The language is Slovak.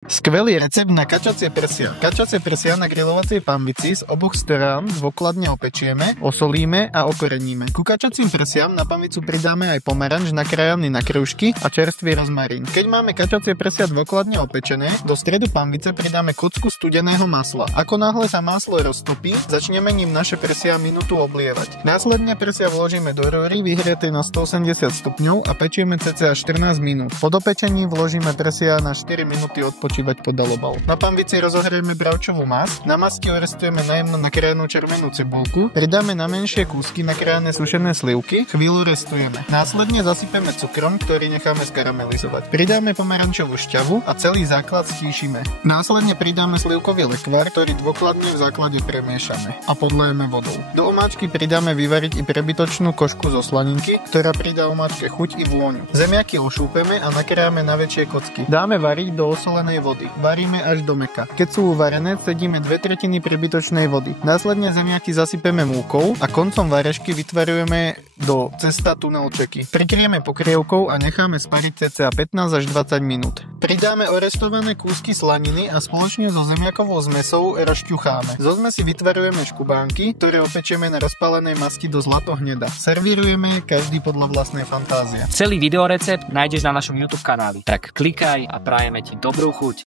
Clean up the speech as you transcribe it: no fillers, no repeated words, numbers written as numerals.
Skvelý recept na kačacie prsia. Kačacie prsia na grilovacej pánvici z oboch strán dôkladne opečieme, osolíme a okoreníme. Ku kačacím prsiam na pánvicu pridáme aj pomaranč nakrájaný na krúžky a čerstvý rozmarín. Keď máme kačacie prsia dôkladne opečené, do stredu pánvice pridáme kocku studeného masla. Ako náhle sa maslo roztopí, začneme ním naše prsia minútu oblievať. Následne prsia vložíme do rúry vyhriatej na 180 stupňov a pečieme cca 14 minút. Po dopečení vložíme prsia na 4 minúty odpočívať pod alobal. Na pánvici rozohrieme bravčovú masť, na masti orestujeme najemno nakrájanú červenú cibulku, pridáme na menšie kúsky nakrájané sušené slivky, chvíľu restujeme. Následne zasypeme cukrom, ktorý necháme skaramelizovať. Pridáme pomarančovú šťavu a celý základ stíšime. Následne pridáme slivkový lekvár, ktorý dôkladne v základe premiešame a podlejeme vodou. Do omáčky pridáme vyvariť i prebytočnú košku zo slaninky, ktorá pridá omáčke chuť i vôňu. Zemiaky ošúpeme a nakrájame na väčšie kocky. Dáme variť do osolenej vody. Varíme až do mäka. Keď sú uvarené, cedíme 2/3 prebytočnej vody. Následne zemiaky zasypeme múkou a koncom varešky vytvarujeme do cesta tunelčeky. Prikrieme pokrievkou a necháme spariť cca 15 až 20 minút. Pridáme orestované kúsky slaniny a spoločne so zemiakovou zmesou rozťucháme. Zo zmesi vytvarujeme škubánky, ktoré opečieme na rozpálenej masti do zlatohneda. Servírujeme každý podľa vlastnej fantázie. Celý videorecept nájdeš na našom YouTube kanáli. Tak klikaj a prajeme ti dobrú chuť.